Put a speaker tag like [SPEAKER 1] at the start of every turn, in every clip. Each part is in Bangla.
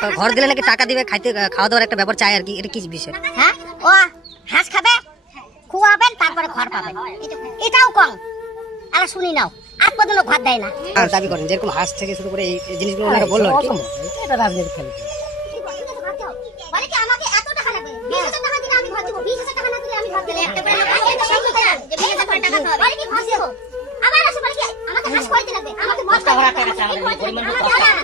[SPEAKER 1] তো ঘর দিলে নাকি টাকা দিবে খাইতে খাওয়া দাওয়ার একটা ব্যাপার চাই আর কি এটা কি বিষয়?
[SPEAKER 2] হ্যাঁ? ও হাঁস খাবে? খুয়াবেন তারপরে ঘর পাবেন। এটাও কম। আর শুনি নাও আর পর্যন্ত ঘর দেয় না।
[SPEAKER 1] আর দাবি করেন যেরকম হাঁস থেকে শুরু করে এই জিনিসগুলো ওনারা বলল কি।
[SPEAKER 3] এটা রাজনীতি খেলে।
[SPEAKER 2] বলে কি আমাকে এত টাকা লাগবে? বিশ হাজার টাকা দিলে আমি ঘর দেবো বিশ হাজার টাকা না দিলে আমি ঘর দেবো একটা করে তো কথা না, যে বিশ হাজার করে টাকা দিতে হবে। বলে কি ঘর দেবো? আবার আসে বলে কি আমাকে হাঁস কয়তে লাগবে। আমাকে মদ খাইতে লাগবে, আমাকে টাকা।
[SPEAKER 1] হ্যাঁ না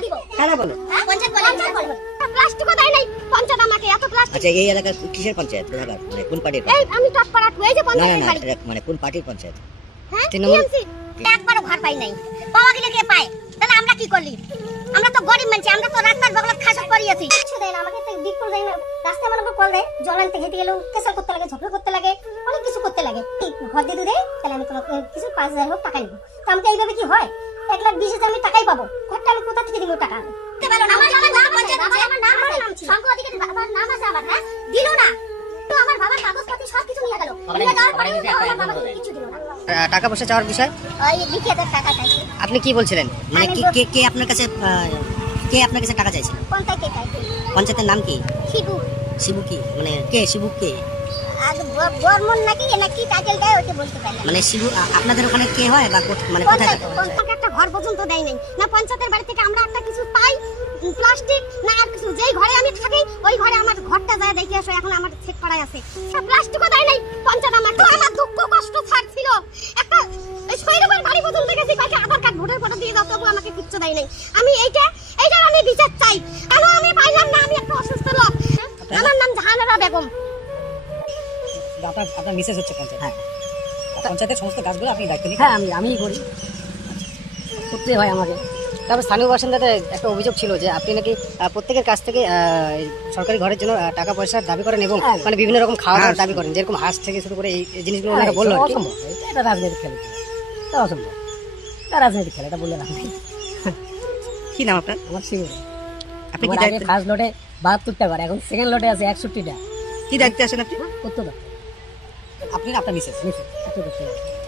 [SPEAKER 1] বলো।
[SPEAKER 2] হ্যাঁ, পঞ্চায়েত বলে, পঞ্চায়েত বলে। প্লাস্টিকও দেয় নাই। পঞ্চায়েত আমাকে এত প্লাস্টিক।
[SPEAKER 4] আচ্ছা এই এলাকার কিসের পঞ্চায়েত? কোথাকার? মানে কোন পার্টির
[SPEAKER 2] এই আমি টপ এই যে
[SPEAKER 4] না না
[SPEAKER 2] পঞ্চায়েতের
[SPEAKER 4] না
[SPEAKER 2] বাড়ি
[SPEAKER 4] মানে কোন পার্টির পঞ্চায়েত?
[SPEAKER 2] হ্যাঁ
[SPEAKER 1] তৃণমূল?
[SPEAKER 2] একবারও ঘর পাই নাই। পাওয়া গেলে কে পায়? তাহলে আমরা কি করলি? আমরা তো গরিব মানুষ আমরা তো রাস্তার খাসক করিয়েছি কিছু দেয় না আমাকে তো দিক করে দেয় না। রাস্তায় উপর কল দেয় জল আনতে হেঁটে গেলেও কেসাল করতে লাগে ঝগড়া করতে লাগে অনেক কিছু করতে লাগে। ঘর দিয়ে দেয় তাহলে আমি কোনো কিছু পাঁচ হাজার হোক টাকা নেব। তো আমাকে এইভাবে কি হয়? এক লাখ বিশ হাজার আমি টাকাই পাবো। ঘরটা আমি কোথা থেকে দিব টাকা? হ্যাঁ? দিল না। তো আমার বাবার কাগজপত্র সব কিছু নিয়ে গেল। নিয়ে যাওয়ার পরে আমার বাবা কিছু দিল না।
[SPEAKER 1] আহ, টাকা পয়সা চাওয়ার বিষয়? আপনি কি বলছিলেন?
[SPEAKER 4] মানে কে কে কে আপনার কাছে কে আপনার কাছে টাকা চাইছে পঞ্চায়েতের নাম কি?
[SPEAKER 2] শিবু।
[SPEAKER 4] শিবু কি? মানে কে? শিবু কে?
[SPEAKER 2] বর্মন নাকি নাকি টাইটেল দেয় বলতে পারি
[SPEAKER 4] মানে শিবু আপনাদের ওখানে কে হয় বা মানে কোথায়
[SPEAKER 2] পঞ্চায়েত পঞ্চায়েত একটা ঘর পর্যন্ত দেয় নাই। না পঞ্চায়েতের বাড়ি থেকে আমরা একটা কিছু পাই প্লাস্টিক না আর কিছু। যেই ঘরে আমি থাকি ওই ঘরে আমার ঘরটা যায় দেখে আসো এখন আমার চেক করাই আছে। সব প্লাস্টিকও দেয় নাই পঞ্চায়েত আমার। তো আমার দুঃখ কষ্ট ছাড়ছিল। একটা শৈরবের বাড়ি পর্যন্ত গেছি কালকে আধার কার্ড ভোটার ফটো দিয়ে দাও তবু আমাকে কিচ্ছু দেয় নাই। আমি এইটা এইটার আমি বিচার চাই। কেন আমি পাইলাম না? আমি একটা অসুস্থ লোক। আমার নাম জাহানারা বেগম।
[SPEAKER 3] আপনার আপনার মিসেস হচ্ছে পঞ্চায়েত।
[SPEAKER 4] হ্যাঁ।
[SPEAKER 3] পঞ্চায়েতের সমস্ত কাজগুলো আপনি দায়িত্ব নিতে
[SPEAKER 1] হ্যাঁ আমি আমিই করি। করতে হয় আমাকে। তারপর স্থানীয় বাসিন্দাদের একটা অভিযোগ ছিল যে আপনি নাকি প্রত্যেকের কাছ থেকে সরকারি ঘরের জন্য টাকা পয়সার দাবি করেন এবং
[SPEAKER 3] হ্যাঁ।
[SPEAKER 1] মানে বিভিন্ন রকম খাওয়া দাওয়ার দাবি করেন। যেরকম হাঁস থেকে শুরু করে এই জিনিসগুলো ওনারা বলল
[SPEAKER 3] অসম্ভব। এটা রাজনীতি খেলে। এটা অসম্ভব। এটা রাজনীতি খেলে এটা বললেন না
[SPEAKER 1] কি নাম আপনার?
[SPEAKER 3] আমার শিবির
[SPEAKER 1] আপনি কি দায়িত্ব
[SPEAKER 3] ফার্স্ট লটে বাহাত্তরটা করে এখন সেকেন্ড লটে আছে একষট্টিটা।
[SPEAKER 1] কি দায়িত্বে আছেন আপনি?
[SPEAKER 3] উত্তর
[SPEAKER 1] আপনি আপনার মিসেস
[SPEAKER 3] উত্তর